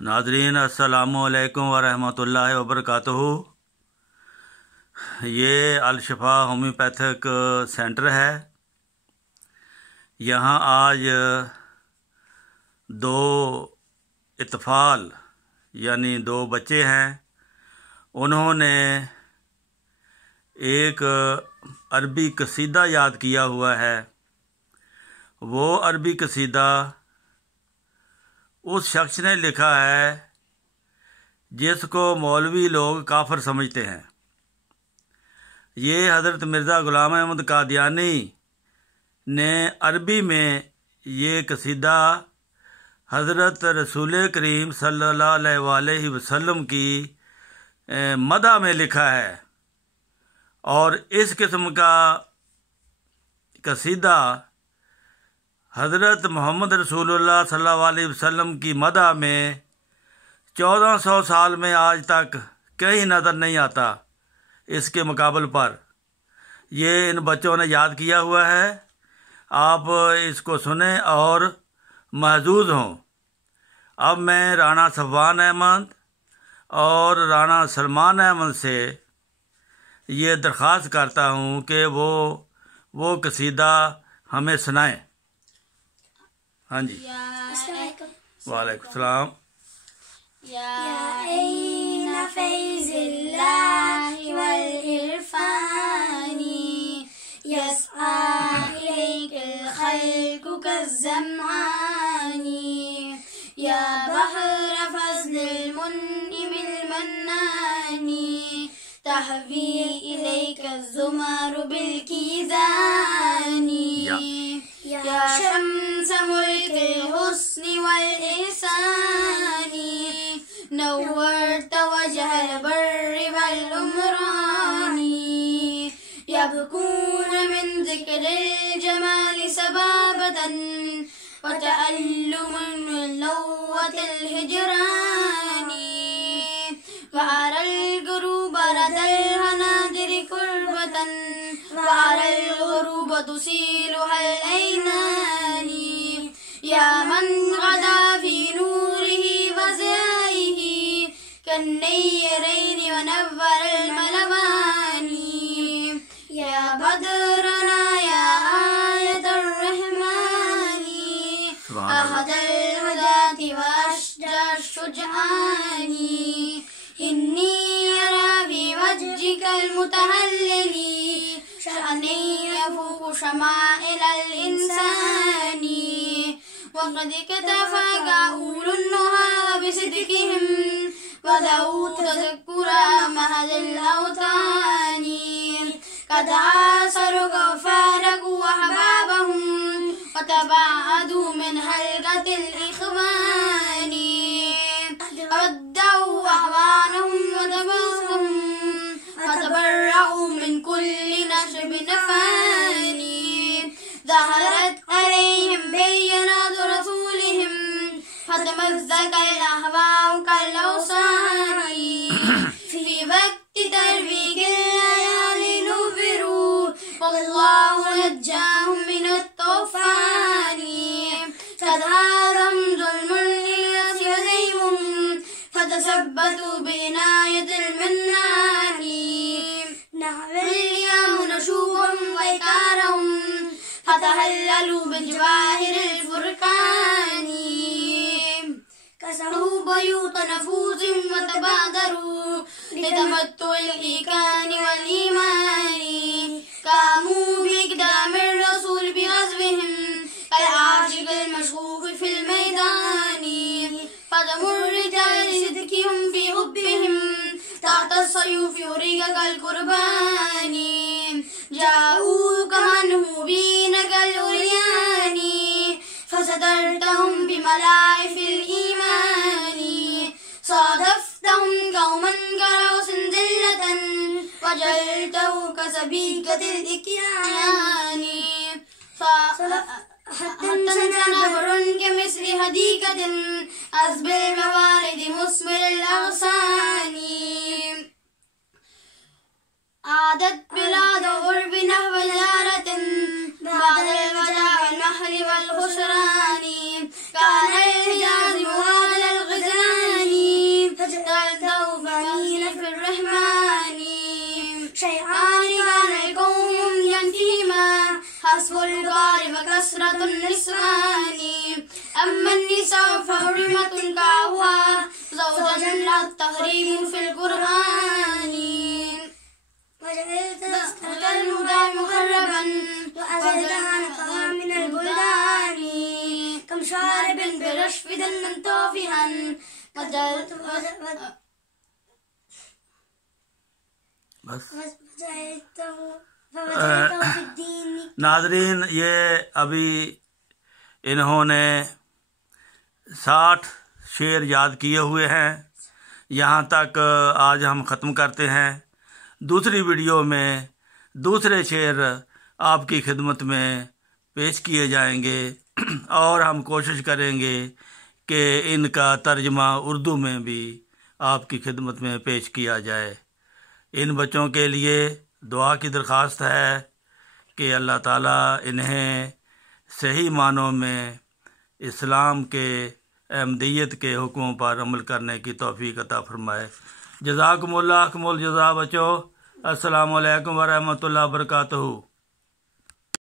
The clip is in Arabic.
ناظرین السلام علیکم ورحمۃ اللہ وبرکاتہ۔ یہ الشفا ہومیوپیتھک سینٹر ہے۔ یہاں آج دو اطفال یعنی دو بچے ہیں، انہوں نے ایک عربی قصیدہ یاد کیا ہوا ہے۔ وہ عربی قصیدہ اس شخص نے لکھا ہے جس کو مولوی لوگ کافر سمجھتے ہیں۔ یہ حضرت مرزا غلام احمد قادیانی نے عربی میں یہ قصیدہ حضرت رسول کریم صلی اللہ علیہ وآلہ وسلم کی مدح میں لکھا ہے، اور اس قسم کا قصیدہ حضرت محمد رسول اللہ صلی اللہ علیہ وسلم کی مدح میں 1400 سال میں آج تک کہیں نظر نہیں آتا۔ اس کے مقابل پر یہ ان بچوں نے یاد کیا ہوا ہے۔ آپ اس کو سنیں اور محظوظ ہوں۔ اب میں رانا صفوان احمد اور رانا سلمان احمد سے یہ درخواست کرتا ہوں کہ وہ قصیدہ ہمیں سنائیں۔ ہاں جی، وعلیکم السلام۔ یا عین فیض اللہ والعرفان یسعی الیک الخلق کالظمآن، یا بحر فضل المنعم المنان تحوی الیک الزمر بالکیزان، یا شمس ملک الحسن والإحسان نورت وجه البر والعمران، يبكون من ذكر الجمال سبابة وتألم من لوة الهجران، وأرى الغروب رد الهنادر كربة وأرى الغروب تسيلها العينان، يا من غدا في نوره وزيائه كالنيرين ونور الملوان، يا بدرنا يا آية الرحمن أحد الهداة وأشجى الشجعان، إني أرى في وجهك المتهلل شأني يفوق شمائل الإنسان، وقد اكتفاك أولو النهى بصدقهم وذووا تذكر مهد الأوطان، قد عاصروا وفارقوا أحبابهم وتباعدوا من حلقة الإخوان، ودعوا أهوانهم وتباغهم وتبرعوا من كل نشب نفان، ظهرت عليهم بينات رسولهم فتمزق الأهواء كالأوصان، في وقت ترويج الليالي نفروا والله نجاهم من الطوفان، تظاهرهم ظلم للناس وزيهم فتثبتوا بعناية المنان، نحو اليوم نشوبهم وإكارهم فتهللوا بجواهر الفرقان، كسروا بيوت نفوس وتبادروا لتمتع الإيمان والإيمان، قاموا بإقدام الرسول بغزوهم كالعاشق المشغوف في الميدان، قدموا الرجال لصدقهم في حبهم تحت السيوف يريق كالقربان، جاءوك منهوبين كالأريان فسترتهم بملاعف الإيمان، صادفتهم قوما كروا سنزلة وجعلته كسبيكة الإكيان، حتى نهر كمثل هديكة أسب الموارد مثمر الأغصان، عادت بلاد غرب نحو زارة بعد الوجع والمحر والخسران، كان الحجاز مهاد الغزلان kasratun niswani amma an-nisa'u fahurimatun ka'uha zawjan la tahrimu fil qur'ani وجعلت الهدى مخربا وأزلها نقها من البلدان كم شارب برشفد طافها ناظرین، یہ ابھی انہوں نے 60 شعر یاد کیے ہوئے ہیں. یہاں تک آج ہم ختم کرتے ہیں. دوسری ویڈیو میں دوسرے شعر آپ کی خدمت میں پیش کیے جائیں گے اور ہم کوشش کریں گے کہ ان کا ترجمہ اردو میں بھی آپ کی خدمت میں پیش کیا جائے. ان بچوں کے لیے دعا کی درخواست ہے کہ اللہ تعالیٰ انہیں صحیح معنوں میں اسلام کے احمدیت کے حکموں پر عمل کرنے کی توفیق عطا فرمائے. جزاکم اللہ کمال جزا بچو. السلام علیکم ورحمۃ اللہ وبرکاتہ.